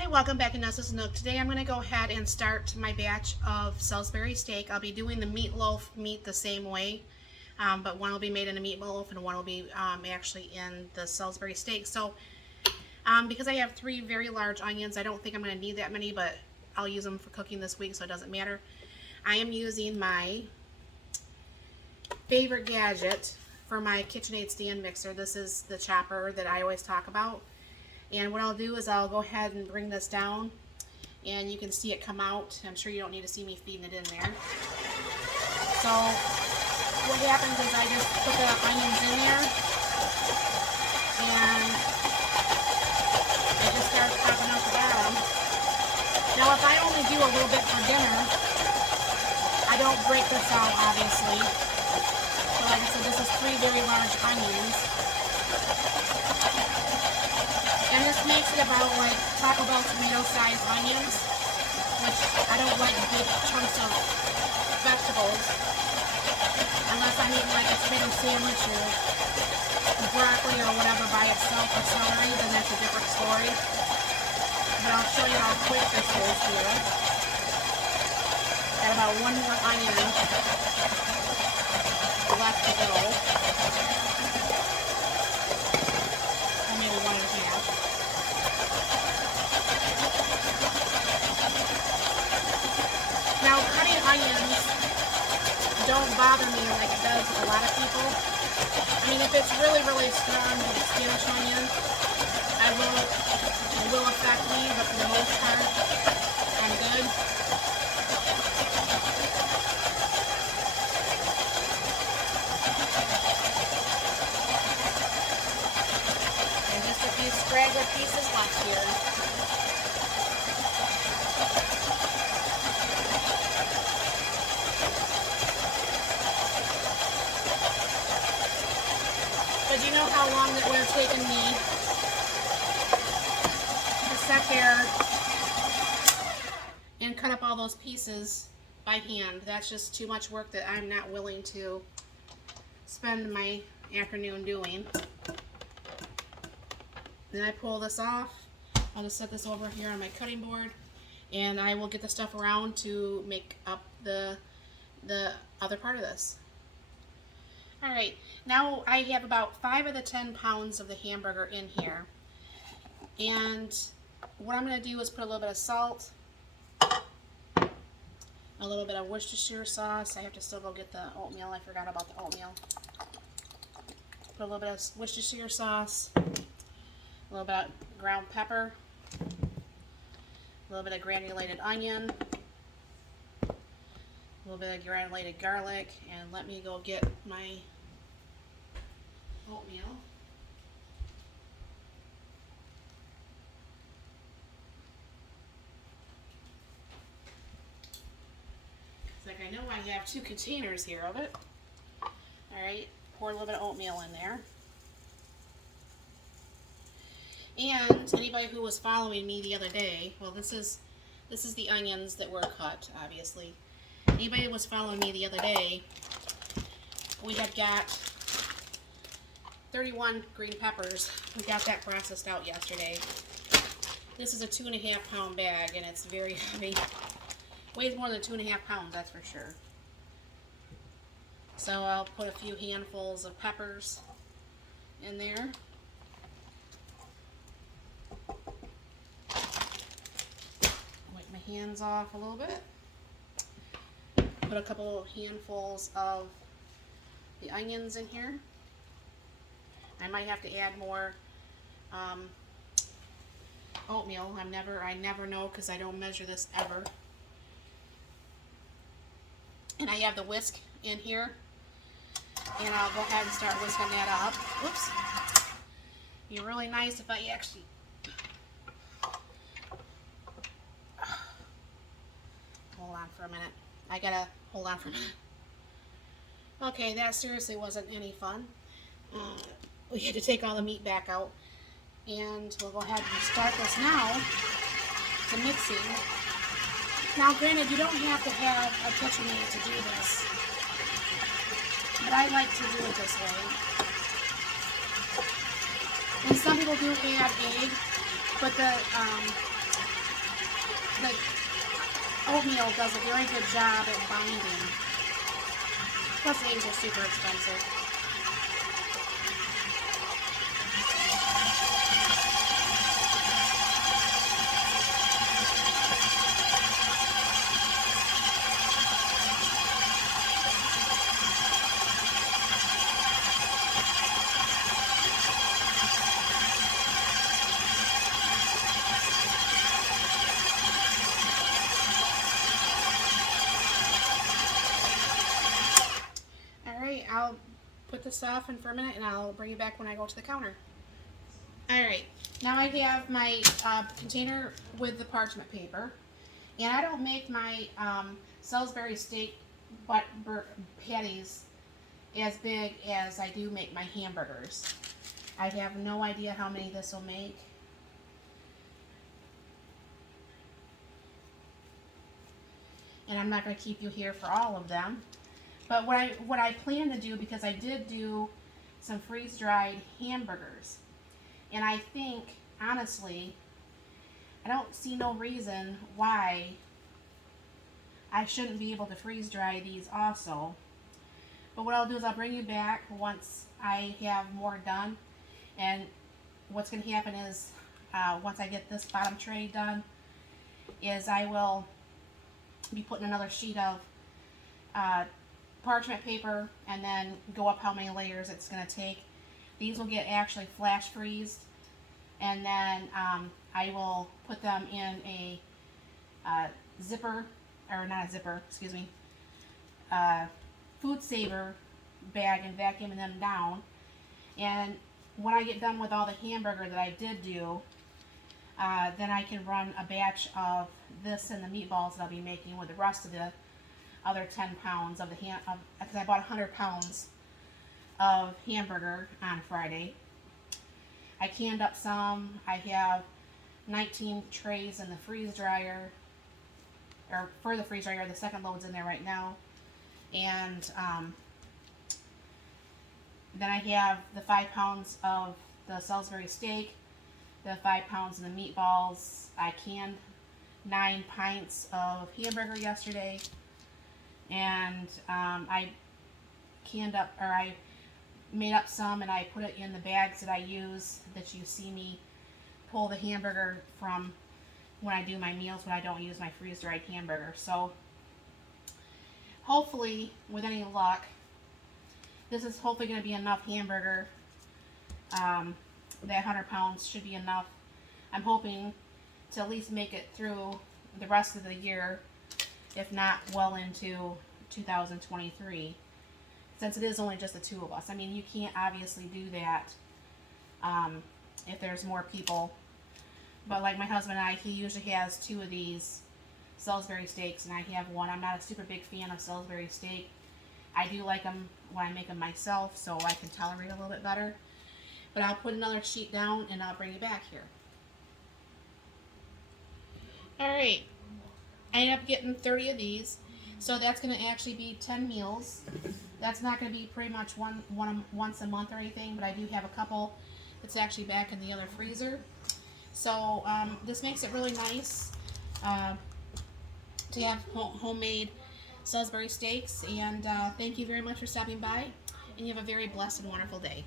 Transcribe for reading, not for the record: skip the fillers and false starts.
Hi, welcome back to Nessa's Nook. Today I'm going to go ahead and start my batch of Salisbury steak. I'll be doing the meatloaf meat the same way, but one will be made in a meatloaf and one will be actually in the Salisbury steak. So because I have three very large onions, I don't think I'm going to need that many, but I'll use them for cooking this week, so it doesn't matter. I am using my favorite gadget for my KitchenAid stand mixer. This is the chopper that I always talk about. And what I'll do is I'll go ahead and bring this down and you can see it come out. I'm sure you don't need to see me feeding it in there. So what happens is I just put the onions in there and it just starts popping out the bottom. Now if I only do a little bit for dinner, I don't break this out obviously. So like I said, this is three very large onions. And this makes it about like Taco Bell tomato-sized onions, which I don't like big chunks of vegetables unless I'm eating like a tomato sandwich or broccoli or whatever by itself or celery, then that's a different story. But I'll show you how quick this is here. Got about one more onion left to go. Or maybe one and a half. Now, cutting onions don't bother me like it does a lot of people. I mean, if it's really, really strong, like Spanish onion, it will affect me, but for the most part, I'm good. And just a few straggler pieces left here. But you know how long it would have taken me to sit there and cut up all those pieces by hand. That's just too much work that I'm not willing to spend my afternoon doing. Then I pull this off. I'll just set this over here on my cutting board and I will get the stuff around to make up the other part of this. Alright, now I have about 5 of the 10 pounds of the hamburger in here. And what I'm going to do is put a little bit of salt, a little bit of Worcestershire sauce. I have to still go get the oatmeal. I forgot about the oatmeal. Put a little bit of Worcestershire sauce, a little bit of ground pepper, a little bit of granulated onion, a little bit of granulated garlic, and let me go get my oatmeal. It's like I know I have 2 containers here of it. Alright, pour a little bit of oatmeal in there. And anybody who was following me the other day, well this is the onions that were cut, obviously. Anybody who was following me the other day, we had got 31 green peppers. We got that processed out yesterday. This is a 2.5 pound bag and it's very heavy. Weighs more than 2.5 pounds, that's for sure. So I'll put a few handfuls of peppers in there. Wipe my hands off a little bit. Put a couple handfuls of the onions in here. I might have to add more oatmeal. I never know because I don't measure this ever. And I have the whisk in here. And I'll go ahead and start whisking that up. Oops. Be really nice if I actually... Hold on for a minute. I gotta hold on for a minute. Okay, that seriously wasn't any fun. We had to take all the meat back out. And we'll go ahead and start this now to mixing. Now granted, you don't have to have a KitchenAid to do this. But I like to do it this way. And some people do add egg, but the like oatmeal does a very good job at binding. Plus eggs are super expensive. Alright, I'll put this off and for a minute and I'll bring it back when I go to the counter. Alright, now I have my container with the parchment paper. And I don't make my Salisbury steak patties as big as I do make my hamburgers. I have no idea how many this will make. And I'm not going to keep you here for all of them. But what I plan to do, because I did do some freeze-dried hamburgers, and I think, honestly, I don't see no reason why I shouldn't be able to freeze-dry these also. But what I'll do is I'll bring you back once I have more done. And what's going to happen is, once I get this bottom tray done, is I will be putting another sheet of parchment paper and then go up how many layers it's going to take. These will get actually flash freezed, and then I will put them in a zipper, or not a zipper, excuse me, food saver bag and vacuum them down. And when I get done with all the hamburger that I did do, then I can run a batch of this and the meatballs that I'll be making with the rest of the other 10 pounds of the because I bought 100 pounds of hamburger on Friday. I canned up some. I have 19 trays in the freeze dryer, or for the freeze dryer. The second load's in there right now. And then I have the 5 pounds of the Salisbury steak, the 5 pounds of the meatballs. I canned 9 pints of hamburger yesterday. And I made up some and I put it in the bags that I use, that you see me pull the hamburger from when I do my meals, when I don't use my freeze-dried hamburger. So hopefully, with any luck, this is hopefully going to be enough hamburger. That 100 pounds should be enough. I'm hoping to at least make it through the rest of the year, if not well into 2023, since it is only just the two of us. I mean, you can't obviously do that if there's more people. But like my husband and I, he usually has 2 of these Salisbury steaks, and I have 1. I'm not a super big fan of Salisbury steak. I do like them when I make them myself, so I can tolerate a little bit better. But I'll put another sheet down and I'll bring you back here. Alright, I ended up getting 30 of these, so that's going to actually be 10 meals. That's not going to be pretty much once a month or anything, but I do have a couple that's actually back in the other freezer. So this makes it really nice to have homemade Salisbury steaks. And thank you very much for stopping by, and you have a very blessed and wonderful day.